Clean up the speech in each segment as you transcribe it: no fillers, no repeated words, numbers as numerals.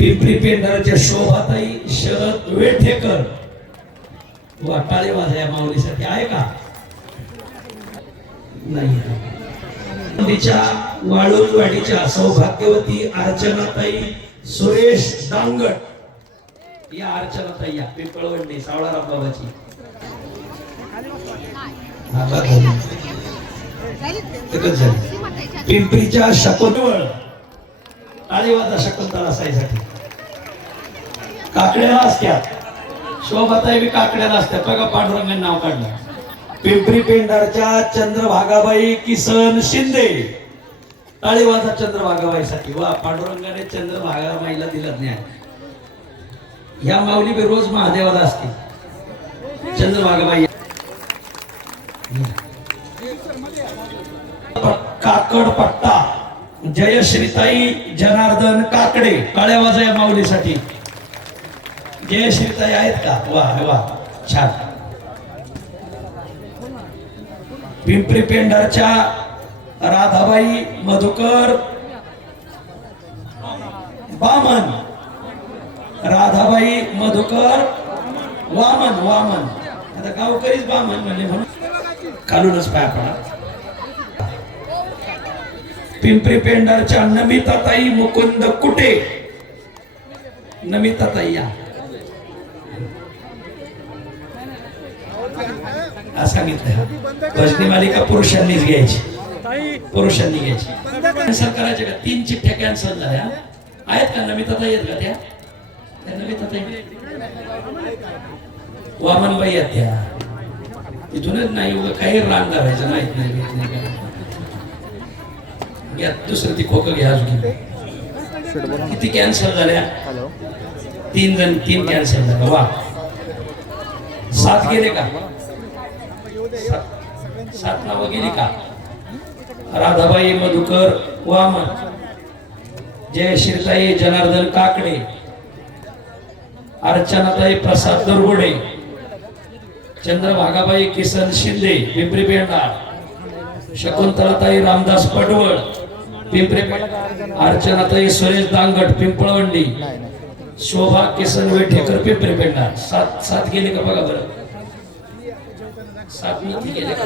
पिंपरी पेंढारच्या शोभाताई शरद वेठेकर वाटाळे वाजा या माऊलीसाठी आहे का? नाही. तिच्या वाळूंजवाडीच्या सौभाग्यवती अर्चनाताई सुरेश डांगट या अर्चनाताई या पिंपळवंडी सावळाराम बाबाची पिंपरीच्या शकुंतळ टाळीवाजा शकुंतळा साईसाठी काकड्याला असत्यात शोभाताई बी काकड्याला असत्यात बघा पांडुरंगाने नाव काढलं. पिंपरी पेंढारच्या चंद्रभागाबाई किसन शिंदे टाळीवाजा चंद्रभागाबाईसाठी वा पांडुरंगाने चंद्रभागाबाईला दिलं ज्ञान. या माऊली बी रोज महादेवाला असते चंद्रभागाबाई. काकड पट्टा जयश्रीताई जनार्दन काकडे टाळ्यावाजा या माऊलीसाठी. जयश्रीताई आहेत का? वा वा छान. पिंपरी पेंढारच्या राधाबाई मधुकर बामन राधाबाई मधुकर वामन वामन आता गावकरीच बामन म्हणले म्हणून खालूनच पाय पडा. पिंपरी पेंढारच्या नमिताताई मुकुंद कुटे नमिताताई या सांगितलं. भजनी मालिका पुरुषांनीच घ्यायची पुरुषांनी घ्यायची. कॅन्सल करायचे का? 3 चिठ्ठ्या कॅन्सल झाल्या आहेत का? नमिताताई आहेत का? त्या नमिताताई वामनबाई आहेत त्या तिथूनच नाही काही रांग धरायचं माहित नाही. घ्या दुसरं ती खोकं घ्या अजून. किती कॅन्सल झाल्या? 3 कॅन्सल झाल्या. वा 7 गेले का? 7 नावं गेली का? राधाबाई मधुकर वामन जयश्रीताई जनार्दन काकडे अर्चनाताई प्रसाद दुर्गुडे चंद्रभागाबाई किसन शिंदे पिंपरी पेंढार शकुंतलाताई रामदास पडवळ पिंपरी अर्चनाताई सुरेश दांगट पिंपळवंडी शोभा किसन वेठेकर पिंपरी पेंढार. 7 गेले का बघा बरं. 7 मिती गेले का?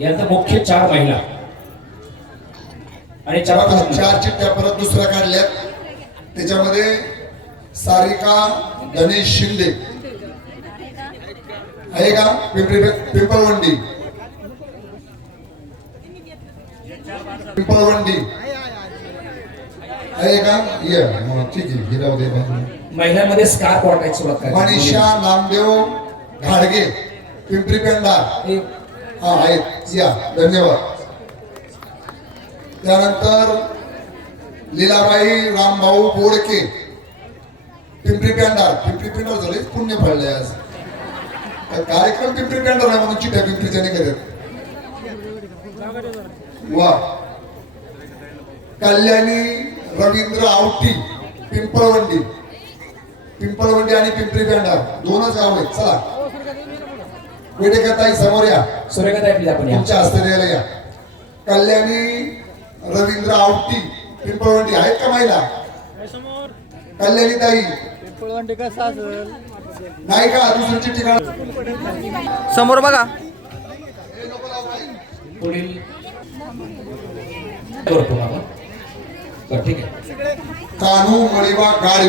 यांचा मुख्य 4 महिला आणि 4 चिठ्ठ्या परत दुसऱ्या काढल्यात. त्याच्यामध्ये सारिका गणेश शिंदे आहे का? पिंपळवंडी पिंपळवंडी आहे का? ये ठीक आहे. हिराव दे महिलांमध्ये स्कार्फ वाटायची सुरुवात करा. मनीषा नामदेव घाडगे पिंपरी पेंढार हा आहेत या. धन्यवाद. त्यानंतर लीलाबाई रामभाऊ बोडके पिंपरी पेंढार झाले. पुण्य फळले आज कार्यक्रम पिंपरी पेंढार आहे म्हणून चिठ्ठ्या पिंपरीच्या नाही करत. वा. कल्याणी रवींद्र आवटी पिंपळवंडी आणि पिंपरी पेंढार 2च गाव आहेत. चला वेडेकरताई समोर या. तुमच्या हस्ते द्यायला या. कल्याणी रवींद्र आवटी पिंपळवंडी आहेत का महिला? कल्याणी ताई पिंपळवंडी कसं असेल नाही का? दुसरी चिठ्ठी काढा समोर बघा. पुढील करतो बाबा. ठीक आहे. कान्हू मळीवा गाडी